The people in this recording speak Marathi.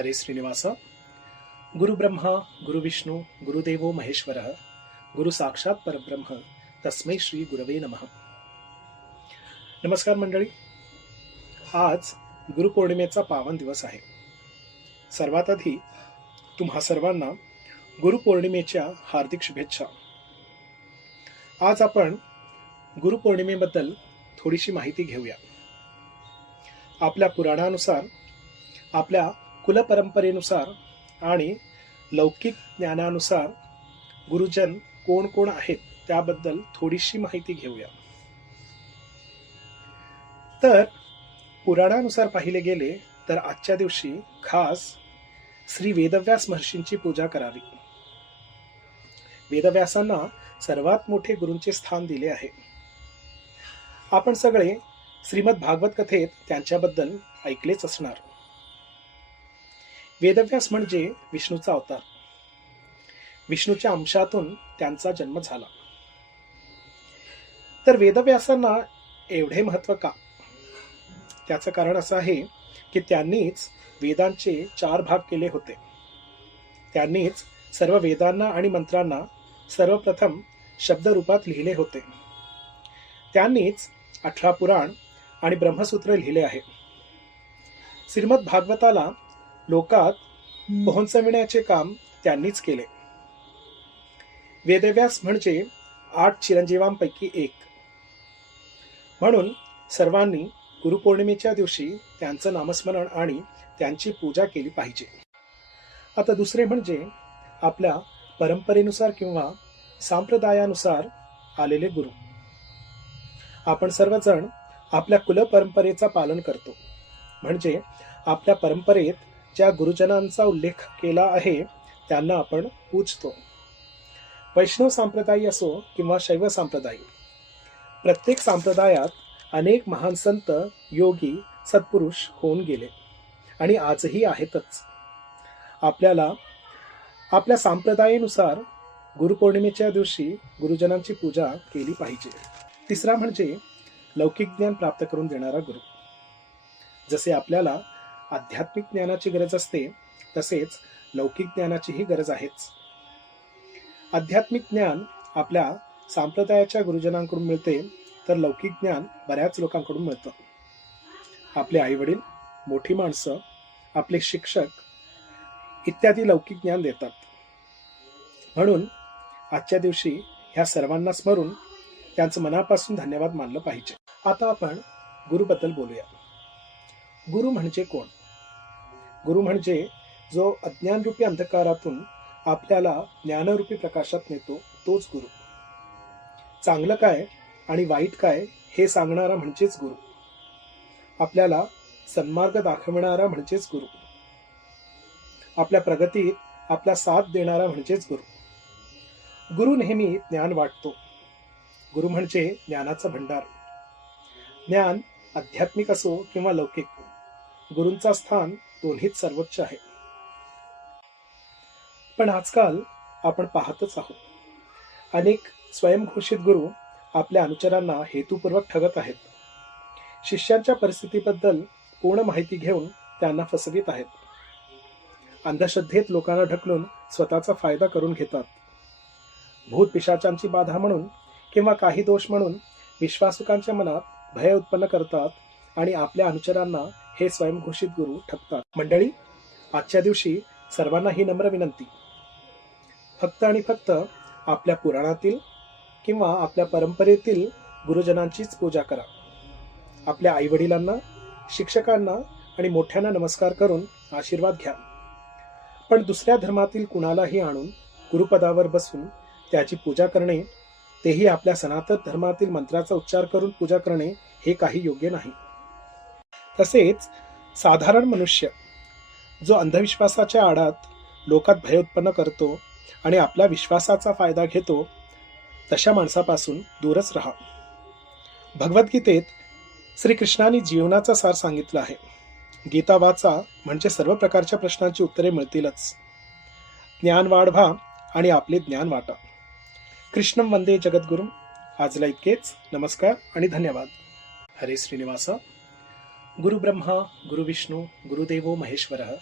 हरे श्रीनिवास. गुरु ब्रह्मा गुरु विष्णू गुरुदेवो महेश्वरः गुरु साक्षात परब्रह्म तस्मै श्री गुरवे नमः. नमस्कार मंडळी. आज गुरुपौर्णिमेचा पावन दिवस आहे. सर्वात आधी तुम्हा सर्वांना गुरुपौर्णिमेच्या हार्दिक शुभेच्छा. आज आपण गुरुपौर्णिमेबद्दल थोडीशी माहिती घेऊया. आपल्या पुराणानुसार, आपल्या कुलपरंपरेनुसार आणि लौकिक ज्ञानानुसार गुरुजन कोण कोण आहेत त्याबद्दल थोडीशी माहिती घेऊया. तर पुराणानुसार पाहिले गेले तर आजच्या दिवशी खास श्री वेदव्यास महर्षींची पूजा करावी. वेदव्यासांना सर्वात मोठे गुरूंचे स्थान दिले आहे. आपण सगळे श्रीमद भागवत कथेत त्यांच्याबद्दल ऐकलेच असणार. वेदव्यास म्हणजे विष्णूचा अवतार. विष्णूच्या अंशातून त्यांचा जन्म झाला. तर वेदव्यासांना एवढे महत्व का? त्याचं कारण असं आहे की त्यांनीच वेदांचे 4 भाग केले होते. त्यांनीच सर्व वेदांना आणि मंत्रांना सर्वप्रथम शब्दरूपात लिहिले होते. त्यांनीच 18 पुराण आणि ब्रह्मसूत्र लिहिले आहे. श्रीमद भागवताला लोकात पोहोचविण्याचे काम त्यांनीच केले. वेदव्यास म्हणजे 8 चिरंजीवांपैकी एक. म्हणून सर्वांनी गुरुपौर्णिमेच्या दिवशी त्यांचं नामस्मरण आणि त्यांची पूजा केली पाहिजे. आता दुसरे म्हणजे आपल्या परंपरेनुसार किंवा संप्रदायानुसार आलेले गुरु. आपण सर्वजण आपल्या कुलपरंपरेचा पालन करतो. म्हणजे आपल्या परंपरेत ज्या गुरुजनांचा उल्लेख केला आहे त्यांना आपण पूजतो. वैष्णव संप्रदाय असो किंवा शैव संप्रदाय, प्रत्येक संप्रदायात अनेक महान संत, योगी, सत्पुरुष होऊन गेले आणि आजही आहेतच. आपल्याला आपल्या संप्रदायानुसार गुरुपौर्णिमेच्या दिवशी गुरुजनांची पूजा केली पाहिजे. तिसरा म्हणजे लौकिक ज्ञान प्राप्त करून देणारा गुरु. जसे आपल्याला आध्यात्मिक ज्ञानाची गरज असते तसेच लौकिक ज्ञानाचीही गरज आहेच. आध्यात्मिक ज्ञान आपल्या संप्रदायाच्या गुरुजनांकडून मिळते, तर लौकिक ज्ञान बऱ्याच लोकांकडून मिळतं. आपले आईवडील, मोठी माणसं, आपले शिक्षक इत्यादी लौकिक ज्ञान देतात. म्हणून आजच्या दिवशी ह्या सर्वांना स्मरून त्यांचं मनापासून धन्यवाद मानलं पाहिजे. आता आपण गुरुबद्दल बोलूया. गुरु म्हणजे कोण? गुरु म्हणजे जो अज्ञानरूपी अंधकारातून आपल्याला ज्ञानरूपी प्रकाशात नेतो, तोच गुरु. चांगलं काय आणि वाईट काय हे सांगणारा म्हणजेच गुरु. आपल्याला सन्मार्ग दाखविणारा म्हणजेच गुरु. आपल्या प्रगतीत आपला साथ देणारा म्हणजेच गुरु. गुरु नेहमी ज्ञान वाटतो. गुरु म्हणजे ज्ञानाचा भंडार. ज्ञान आध्यात्मिक असो किंवा लौकिक, गुरूंचा स्थान दोन्हीच सर्वोच्च आहे. पण आजकाल आपण पाहतच आहोत, अनेक स्वयंघोषित गुरु आपल्या अनुचरांना हेतुपूर्वक ठगत आहेत. शिष्यांच्या परिस्थितीबद्दल पूर्ण माहिती घेऊन त्यांना फसवित आहेत. अंधश्रद्धेत लोकांना ढकलून स्वतःचा फायदा करून घेतात. भूत पिशाचांची बाधा म्हणून किंवा काही दोष म्हणून विश्वासुकांच्या मनात भय उत्पन्न करतात आणि आपल्या अनुचरांना हे स्वयंघोषित गुरु ठगतात. मंडळी, आजच्या दिवशी सर्वांना ही नम्र विनंती, फक्त आणि फक्त आपल्या पुराणातील किंवा आपल्या परंपरेतील गुरुजनांचीच पूजा करा. आपल्या आईवडिलांना, शिक्षकांना आणि मोठ्यांना नमस्कार करून आशीर्वाद घ्या. पण दुसऱ्या धर्मातील कुणालाही आणून गुरुपदावर बसून त्याची पूजा करणे, तेही आपल्या सनातन धर्मातील मंत्राचा उच्चार करून पूजा करणे, हे काही योग्य नाही. तसेच साधारण मनुष्य जो अंधविश्वासाच्या आडात लोकात भय उत्पन्न करतो आणि आपल्या विश्वासाचा फायदा घेतो, तशा माणसापासून दूरच राहा. भगवद्गीतेत श्रीकृष्णाने जीवनाचा सार सांगितला आहे. गीता वाचा म्हणजे सर्व प्रकारच्या प्रश्नांची उत्तरे मिळतीलच. ज्ञान वाढवा आणि आपले ज्ञान वाटा. कृष्णं वंदे जगद्गुरुम. आजला इतकेच. नमस्कार आणि धन्यवाद. हरे श्रीनिवास. गुरु ब्रह्मा गुरु विष्णू गुरुदेवो महेश्वरः